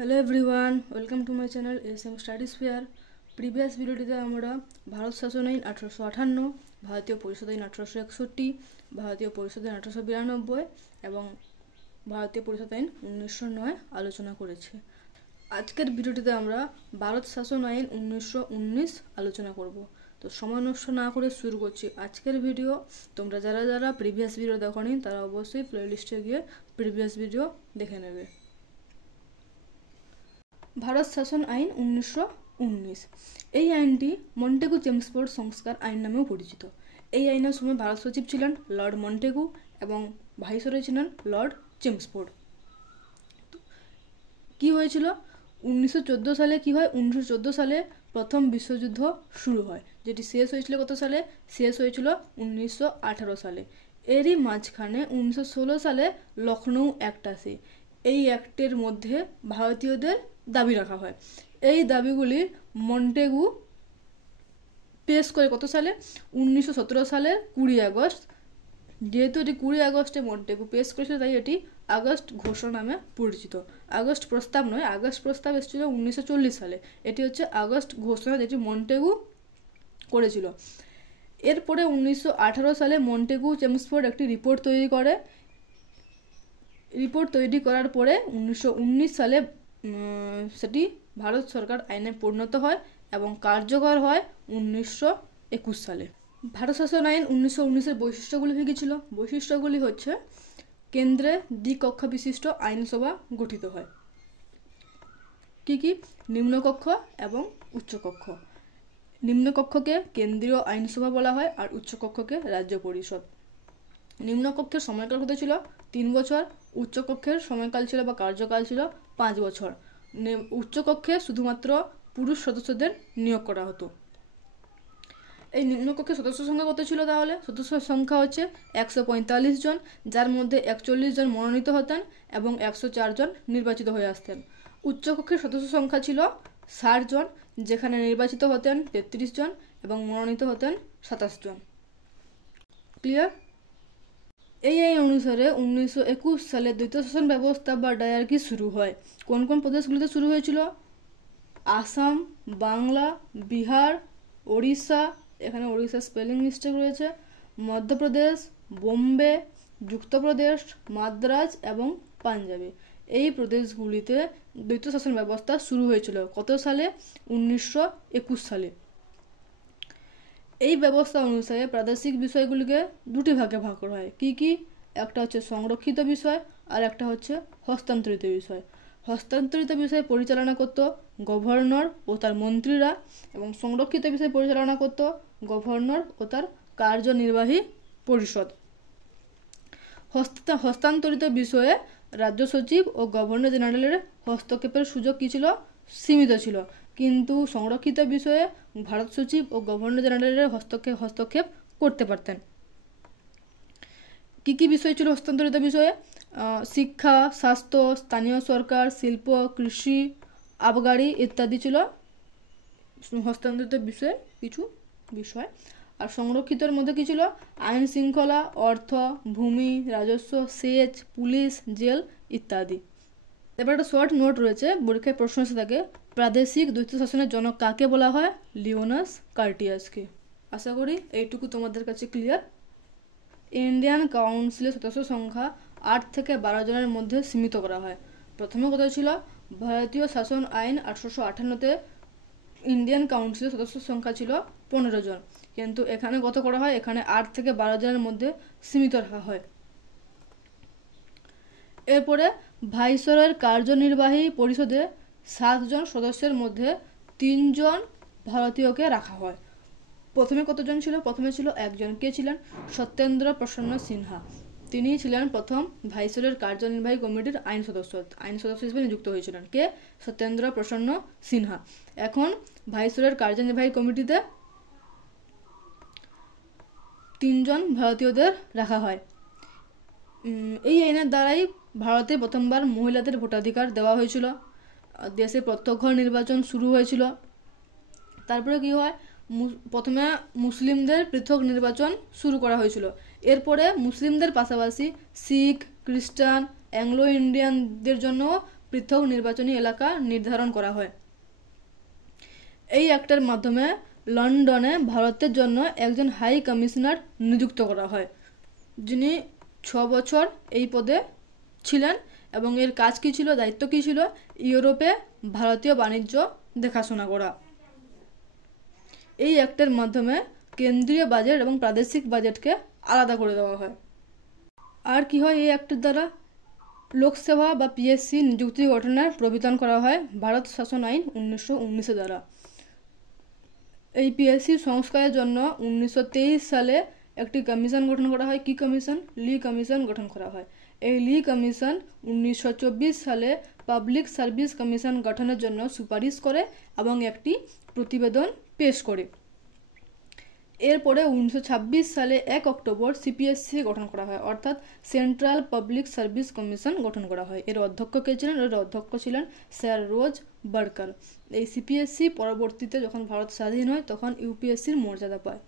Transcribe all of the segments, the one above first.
Hello everyone, welcome to my channel SM studies fair. Previous ভিডিওটিতে আমরা ভারত শাসন আইন 1858, ভারতীয় পরিষদ আইন 1861, ভারতীয় পরিষদ আইন 1892 এবং ভারতীয় পরিষদ আইন 1909 আলোচনা করেছি। আজকের ভিডিওটিতে আমরা ভারত শাসন আইন 1919 আলোচনা করব। তো সময় নষ্ট না করে শুরু করছি আজকের ভিডিও। তোমরা যারা যারা প্রিভিয়াস ভিডিও দেখোনি তারা অবশ্যই প্লেলিস্টে গিয়ে প্রিভিয়াস ভিডিও দেখে নেবে। ভারত শাসন আইন 1919। এই আইনটি মন্টেগু চেমসফোর্ড সংস্কার আইন নামেও পরিচিত। এই আইনের সময় ভারত সচিব ছিলেন লর্ড মন্টেগু এবং ভাইসরয় ছিলেন লর্ড চেমসফোর্ড। কি হয়েছিল 1914 সালে? কি হয় 1914 সালে প্রথম বিশ্বযুদ্ধ শুরু হয়, যেটি শেষ হয়েছিল কত সালে? শেষ হয়েছিল 1918 সালে। এরই মাঝখানে 1916 সালে লখনৌ অ্যাক্ট আসে। এই অ্যাক্টের মধ্যে ভারতীয়দের দাবি রাখা হয়। এই দাবিগুলি মন্টেগু পেশ করে কত সালে? 1917 সালের 20 আগস্ট। যেহেতু এটি 20 আগস্টে মন্টেগু পেশ করেছিল, তাই এটি আগস্ট ঘোষণা নামে পরিচিত। আগস্ট প্রস্তাব নয়, আগস্ট প্রস্তাব এসেছিল 1940 সালে। এটি হচ্ছে আগস্ট ঘোষণা, যেটি মন্টেগু করেছিল। এরপরে 1918 সালে মন্টেগু চেমসফোর্ড একটি রিপোর্ট তৈরি করে। রিপোর্ট তৈরি করার পরে 1919 সালে সেটি ভারত সরকার আইনে পরিণত হয় এবং কার্যকর হয় 1921 সালে। ভারত শাসন আইন 1919-এর বৈশিষ্ট্যগুলি কী ছিল? বৈশিষ্ট্যগুলি হচ্ছে কেন্দ্রে দ্বিকক্ষ বিশিষ্ট আইনসভা গঠিত হয়। কি কি? নিম্নকক্ষ এবং উচ্চকক্ষ। নিম্নকক্ষকে কেন্দ্রীয় আইনসভা বলা হয় আর উচ্চকক্ষকে রাজ্য পরিষদ। নিম্নকক্ষের সময়কাল কত ছিল? 3 বছর। উচ্চকক্ষের সময়কাল ছিল বা কার্যকাল ছিল 5 বছর। উচ্চকক্ষে শুধুমাত্র পুরুষ সদস্যদের নিয়োগ করা হতো। এই নিম্নকক্ষের সদস্য সংখ্যা কত ছিল তাহলে? সদস্য সংখ্যা হচ্ছে 145 জন, যার মধ্যে 41 জন মনোনীত হতেন এবং 104 জন নির্বাচিত হয়ে আসতেন। উচ্চকক্ষের সদস্য সংখ্যা ছিল 60 জন, যেখানে নির্বাচিত হতেন 33 জন এবং মনোনীত হতেন 27 জন। ক্লিয়ার? এই আইন অনুসারে 1921 সালে দ্বৈত শাসন ব্যবস্থা বা ডায়ার্কি শুরু হয়। কোন কোন প্রদেশগুলিতে শুরু হয়েছিল? আসাম, বাংলা, বিহার, ওড়িশা, এখানে ওড়িশার স্পেলিং মিস্টেক রয়েছে, মধ্যপ্রদেশ, বোম্বে, যুক্তপ্রদেশ, মাদ্রাজ এবং পাঞ্জাবে। এই প্রদেশগুলিতে দ্বৈত শাসন ব্যবস্থা শুরু হয়েছিল কত সালে? 1921 সালে। এই ব্যবস্থা অনুসারে প্রাদেশিক বিষয়গুলিকে দুটি ভাগে ভাগ করা হয়। কি কি? একটা হচ্ছে সংরক্ষিত বিষয় আর একটা হচ্ছে হস্তান্তরিত বিষয়। হস্তান্তরিত বিষয় পরিচালনা করত গভর্নর ও তার মন্ত্রীরা এবং সংরক্ষিত বিষয় পরিচালনা করত গভর্নর ও তার কার্যনির্বাহী পরিষদ। হস্তান্তরিত বিষয়ে রাজ্য সচিব ও গভর্নর জেনারেলের হস্তক্ষেপের সুযোগ কী ছিল? সীমিত ছিল। কিন্তু সংরক্ষিত বিষয়ে ভারত সচিব ও গভর্নর জেনারেলের হস্তক্ষেপ করতে পারতেন। কি কি বিষয় ছিল হস্তান্তরিত বিষয়ে? শিক্ষা, স্বাস্থ্য, স্থানীয় সরকার, শিল্প, কৃষি, আবগারি ইত্যাদি ছিল হস্তান্তরিত বিষয়ে কিছু বিষয়। আর সংরক্ষিতের মধ্যে কী ছিল? আইন শৃঙ্খলা, অর্থ, ভূমি, রাজস্ব, সেচ, পুলিশ, জেল ইত্যাদি। এবার একটা শর্ট নোট রয়েছে, পরীক্ষায় প্রশ্ন এসে থাকে, প্রাদেশিক দ্বৈত শাসনের জনক কাকে বলা হয়? লিওনাস কার্টিয়াসকে। আশা করি এইটুকু তোমাদের কাছে ক্লিয়ার। ইন্ডিয়ান কাউন্সিলের সদস্য সংখ্যা 8 থেকে 12 জনের মধ্যে সীমিত করা হয়। প্রথমে কত ছিল? ভারতীয় শাসন আইন 1858-তে ইন্ডিয়ান কাউন্সিলের সদস্য সংখ্যা ছিল 15 জন, কিন্তু এখানে কত করা হয়? এখানে 8 থেকে 12 জনের মধ্যে সীমিত রাখা হয়। এরপরে ভাইসরয়ের কার্যনির্বাহী পরিষদে 7 জন সদস্যের মধ্যে 3 জন ভারতীয়কে রাখা হয়। প্রথমে কতজন ছিল? প্রথমে ছিল একজন। কে ছিলেন? সত্যেন্দ্র প্রসন্ন সিনহা। তিনি ছিলেন প্রথম ভাইসরয়ের কার্যনির্বাহী কমিটির আইন সদস্য হিসেবে নিযুক্ত হয়েছিলেন। কে? সত্যেন্দ্র প্রসন্ন সিনহা। এখন ভাইসরয়ের কার্যনির্বাহী কমিটিতে 3 জন ভারতীয়দের রাখা হয়। এই আইনের দ্বারাই ভারতে প্রথমবার মহিলাদের ভোটাধিকার দেওয়া হয়েছিল। দেশে প্রত্যক্ষ নির্বাচন শুরু হয়েছিল। তারপরে কি হয়? প্রথমে মুসলিমদের পৃথক নির্বাচন শুরু করা হয়েছিল। এরপরে মুসলিমদের পাশাপাশি শিখ, খ্রিস্টান, অ্যাংলো ইন্ডিয়ানদের জন্য পৃথক নির্বাচনী এলাকা নির্ধারণ করা হয়। এই অ্যাক্টের মাধ্যমে লন্ডনে ভারতের জন্য একজন হাই কমিশনার নিযুক্ত করা হয়, যিনি 6 বছর এই পদে ছিলেন এবং এর কাজ কী ছিল, দায়িত্ব কী ছিল, ইউরোপে ভারতীয় বাণিজ্য দেখাশোনা করা। এই অ্যাক্টের মাধ্যমে কেন্দ্রীয় বাজেট এবং প্রাদেশিক বাজেটকে আলাদা করে দেওয়া হয়। আর কি হয় এই অ্যাক্টের দ্বারা? লোকসভা বা পিএসসি নিযুক্তি গঠনের প্রবিধান করা হয় ভারত শাসন আইন 1919 দ্বারা। এই পিএসসি সংস্কারের জন্য 1923 সালে একটি কমিশন গঠন করা হয়। কি কমিশন? লি কমিশন গঠন করা হয়। এই লি কমিশন 1924 সালে পাবলিক সার্ভিস কমিশন গঠনের জন্য সুপারিশ করে এবং একটি প্রতিবেদন পেশ করে। এরপরে 1926 সালে 1 অক্টোবর সিপিএসসি গঠন করা হয়, অর্থাৎ সেন্ট্রাল পাবলিক সার্ভিস কমিশন গঠন করা হয়। এর অধ্যক্ষ কে ছিলেন? এর অধ্যক্ষ ছিলেন স্যার রোজ বার্কার। এই সিপিএসসি পরবর্তীতে যখন ভারত স্বাধীন হয় তখন ইউপিএসসির মর্যাদা পায়।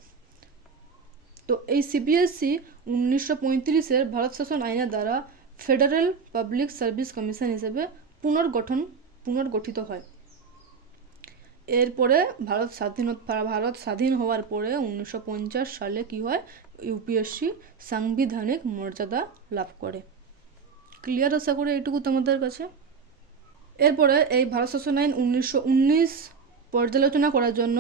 তো এই সিপিএসসি 1935-এর ভারত শাসন আইনের দ্বারা ফেডারেল পাবলিক সার্ভিস কমিশন হিসেবে পুনর্গঠিত হয়। এরপরে ভারত স্বাধীন হওয়ার পরে 1950 সালে কি হয়? ইউপিএসসি সাংবিধানিক মর্যাদা লাভ করে। ক্লিয়ার? আশা করি এইটুকু তোমাদের কাছে। এরপরে এই ভারত শাসন আইন 1919 পর্যালোচনা করার জন্য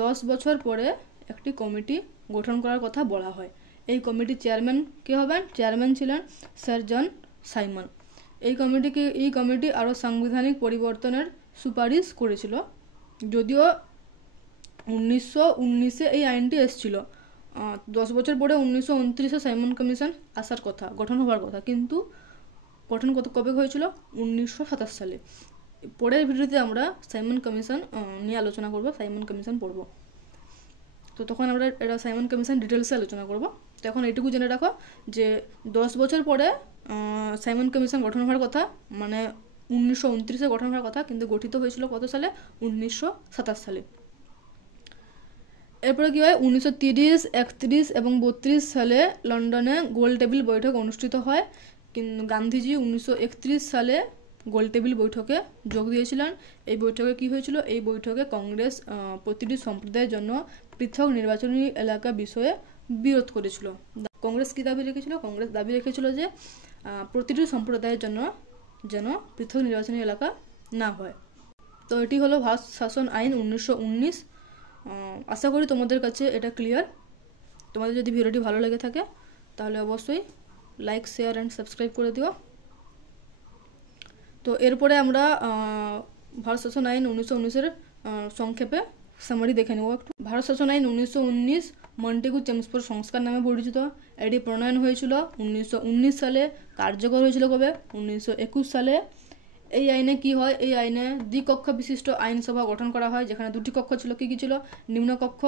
10 বছর পরে একটি কমিটি গঠন করার কথা বলা হয়। এই কমিটির চেয়ারম্যান কে হবেন? চেয়ারম্যান ছিলেন স্যার জন সাইমন। এই কমিটি আরও সাংবিধানিক পরিবর্তনের সুপারিশ করেছিল। যদিও 1919-এ এই আইনটি এসেছিল, 10 বছর পরে 1929-এ সাইমন কমিশন আসার কথা, গঠন হওয়ার কথা, কিন্তু গঠন কবে হয়েছিল? 1927 সালে। পরের ভিডিওতে আমরা সাইমন কমিশন নিয়ে আলোচনা করব, সাইমন কমিশন পড়ব। তো তখন আমরা এটা সাইমন কমিশন ডিটেলসে আলোচনা করব। তো এখন এইটুকু জেনে রাখো যে 10 বছর পরে সাইমন কমিশন গঠন হওয়ার কথা, মানে 1929-এ গঠন হওয়ার কথা, কিন্তু গঠিত হয়েছিল কত সালে? 1927 সালে। এরপরে কী হয়? 1930, 31 এবং 32 সালে লন্ডনে গোল টেবিল বৈঠক অনুষ্ঠিত হয়। কিন্তু গান্ধীজি 1931 সালে গোল টেবিল বৈঠকে যোগ দিয়েছিলেন। এই বৈঠকে কি হয়েছিল? এই বৈঠকে কংগ্রেস প্রতিটি সম্প্রদায়ের জন্য পৃথক নির্বাচনী এলাকা বিষয়ে বিরোধ করেছিল। কংগ্রেস কি দাবি রেখেছিল? কংগ্রেস দাবি রেখেছিল যে প্রতিটি সম্প্রদায়ের জন্য যেন পৃথক নির্বাচনী এলাকা না হয়। তো এটি হলো ভারত শাসন আইন 1919। আশা করি তোমাদের কাছে এটা ক্লিয়ার। তোমাদের যদি ভিডিওটি ভালো লেগে থাকে তাহলে অবশ্যই লাইক, শেয়ার অ্যান্ড সাবস্ক্রাইব করে দিও। তো এরপরে আমরা ভারত শাসন আইন 1919-এর সংক্ষেপে সামারি দেখে নেব একটু। ভারত শাসন আইন 1919 মন্টেগু চেমস্ফোর্ড সংস্কার নামে পরিচিত। এটি প্রণয়ন হয়েছিল 1919 সালে। কার্যকর হয়েছিল কবে? 1921 সালে। এই আইনে কি হয়? এই আইনে দ্বিকক্ষ বিশিষ্ট আইনসভা গঠন করা হয়, যেখানে দুটি কক্ষ ছিল। কি ছিল? নিম্নকক্ষ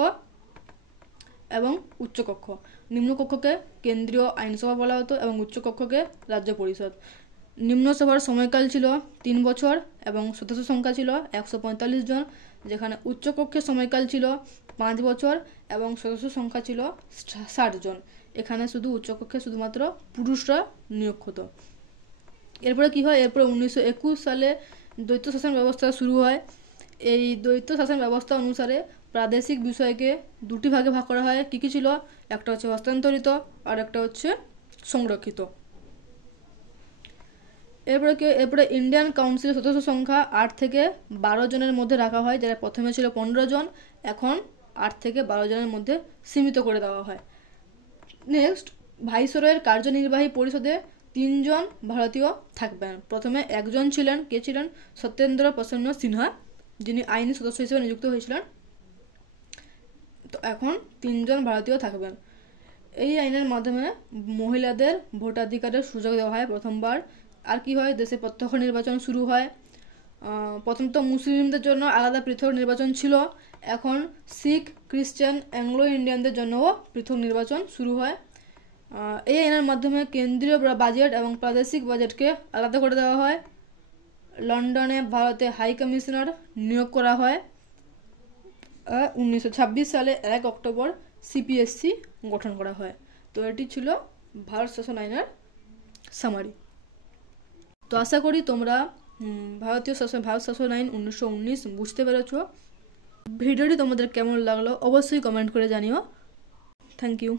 এবং উচ্চকক্ষ। নিম্নকক্ষকে কেন্দ্রীয় আইনসভা বলা হতো এবং উচ্চকক্ষকে রাজ্য পরিষদ। নিম্নসভার সময়কাল ছিল 3 বছর এবং সদস্য সংখ্যা ছিল 145 জন, যেখানে উচ্চকক্ষের সময়কাল ছিল 5 বছর এবং সদস্য সংখ্যা ছিল 60 জন। এখানে শুধু উচ্চকক্ষে শুধুমাত্র পুরুষরা নিয়োগ হতো। এরপরে কি হয়? এরপরে 1921 সালে দ্বৈত শাসন ব্যবস্থা শুরু হয়। এই দ্বৈত শাসন ব্যবস্থা অনুসারে প্রাদেশিক বিষয়কে দুটি ভাগে ভাগ করা হয়। কী কী ছিল? একটা হচ্ছে হস্তান্তরিত আর একটা হচ্ছে সংরক্ষিত। এরপরে ইন্ডিয়ান কাউন্সিলের সদস্য সংখ্যা 8 থেকে 12 জনের মধ্যে রাখা হয়, যারা প্রথমে ছিল 15 জন, এখন 8 থেকে 12 জনের মধ্যে সীমিত করে দেওয়া হয়। নেক্সট, ভাইসরয়ের কার্যনির্বাহী পরিষদে 3 জন ভারতীয় থাকবেন। প্রথমে একজন ছিলেন, কে ছিলেন? সত্যেন্দ্র প্রসন্ন সিনহা, যিনি আইনি সদস্য হিসেবে নিযুক্ত হয়েছিলেন। তো এখন 3 জন ভারতীয় থাকবেন। এই আইনের মাধ্যমে মহিলাদের ভোটাধিকারের সুযোগ দেওয়া হয় প্রথমবার। আর কি হয়? দেশে প্রত্যক্ষ নির্বাচন শুরু হয়। প্রথম তো মুসলিমদের জন্য আলাদা পৃথক নির্বাচন ছিল, এখন শিখ, খ্রিস্টান, অ্যাংলো ইন্ডিয়ানদের জন্যও পৃথক নির্বাচন শুরু হয়। এই আইনের মাধ্যমে কেন্দ্রীয় বাজেট এবং প্রাদেশিক বাজেটকে আলাদা করে দেওয়া হয়। লন্ডনে ভারতে হাই কমিশনার নিয়োগ করা হয়। 1926 সালে 1 অক্টোবর সিপিএসসি গঠন করা হয়। তো এটি ছিল ভারত শাসন আইনের সামারি। তো আশা করি তোমরা ভারত শাসন আইন 1919 বুঝতে পেরেছো। ভিডিওটি তোমাদের কেমন লাগলো অবশ্যই কমেন্ট করে জানিও। Thank you.